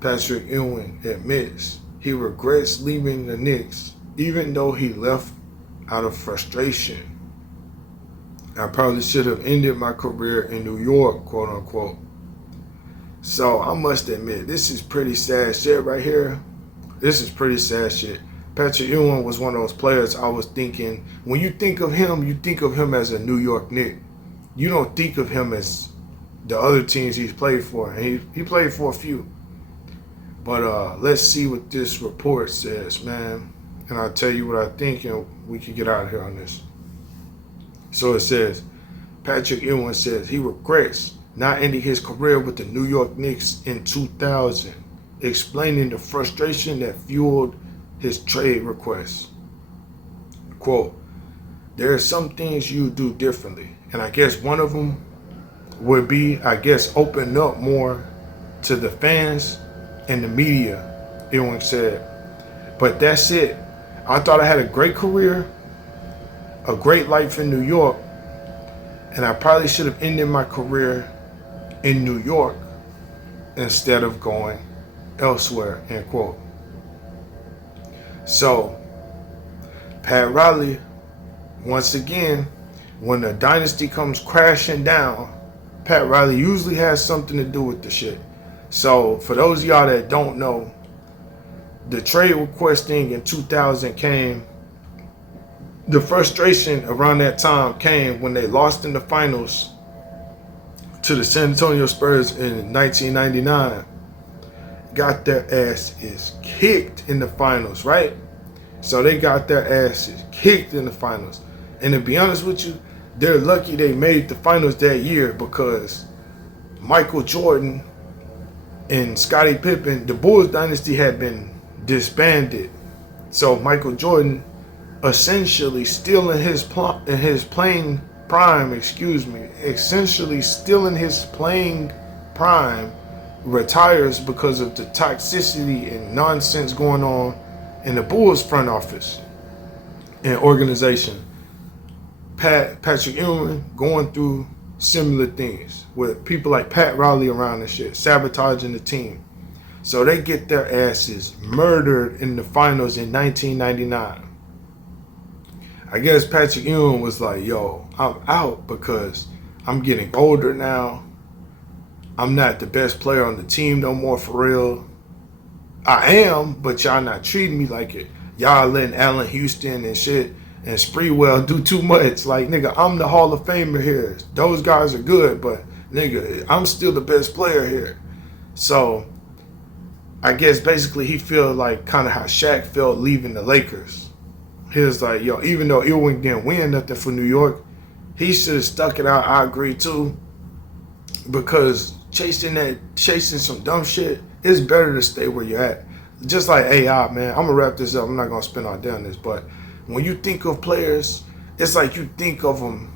Patrick Ewing admits he regrets leaving the Knicks, even though he left out of frustration. I probably should have ended my career in New York, quote unquote. So I must admit, this is pretty sad shit right here. This is pretty sad shit. Patrick Ewing was one of those players I was thinking, when you think of him, you think of him as a New York Knick. You don't think of him as the other teams he's played for. And he played for a few. But let's see what this report says, man. And I'll tell you what I think, and we can get out of here on this. So it says, Patrick Ewing says he regrets not ending his career with the New York Knicks in 2000, explaining the frustration that fueled his trade request. Quote, there are some things you do differently. And I guess one of them would be, open up more to the fans and the media, Ewing said. But that's it. I thought I had a great career, a great life in New York, and I probably should have ended my career in New York instead of going elsewhere, end quote. So, Pat Riley, once again, when the dynasty comes crashing down, Pat Riley usually has something to do with the shit. So, for those of y'all that don't know, the trade request thing in 2000 came. The frustration around that time came when they lost in the finals to the San Antonio Spurs in 1999. Got their asses kicked in the finals, right? So they got their asses kicked in the finals. And to be honest with you, they're lucky they made the finals that year, because Michael Jordan and Scottie Pippen, the Bulls dynasty had been disbanded. So Michael Jordan, essentially still in his playing prime, retires because of the toxicity and nonsense going on in the Bulls front office and organization. Patrick Ewing going through similar things with people like Pat Riley around and shit, sabotaging the team. So they get their asses murdered in the finals in 1999. I guess Patrick Ewing was like, yo, I'm out because I'm getting older now. I'm not the best player on the team no more, for real. I am, but y'all not treating me like it. Y'all letting Allen Houston and shit and Spreewell do too much. Like, nigga, I'm the Hall of Famer here. Those guys are good, but, nigga, I'm still the best player here. So, I guess basically he feel like kind of how Shaq felt leaving the Lakers. He was like, yo, even though Ewing didn't win nothing for New York, he should have stuck it out. I agree too. Because chasing some dumb shit, it's better to stay where you're at. Just like AI, man. I'm gonna wrap this up. I'm not gonna spend all day on this, but when you think of players, it's like you think of them.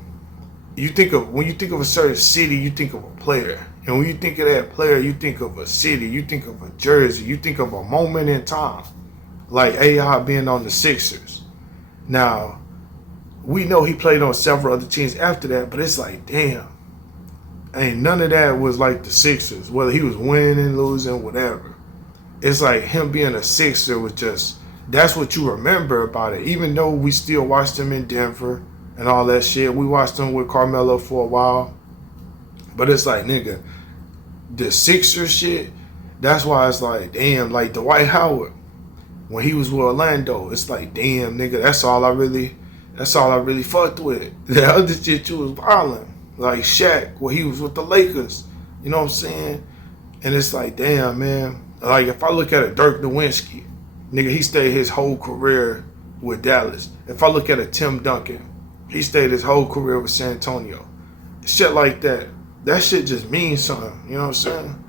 When you think of a certain city, you think of a player. And when you think of that player, you think of a city, you think of a jersey, you think of a moment in time. Like AI being on the Sixers. Now, we know he played on several other teams after that, but it's like, damn. Ain't none of that was like the Sixers, whether he was winning, losing, whatever. It's like him being a Sixer was just, that's what you remember about it. Even though we still watched him in Denver and all that shit. We watched him with Carmelo for a while. But it's like, nigga, the Sixer shit, that's why it's like, damn, like Dwight Howard, when he was with Orlando, it's like, damn, nigga, that's all I really fucked with. The other shit you was violent. Like Shaq, when he was with the Lakers. You know what I'm saying? And it's like, damn, man. Like, if I look at a Dirk Nowitzki, nigga, he stayed his whole career with Dallas. If I look at a Tim Duncan, he stayed his whole career with San Antonio. Shit like that. That shit just means something. You know what I'm saying?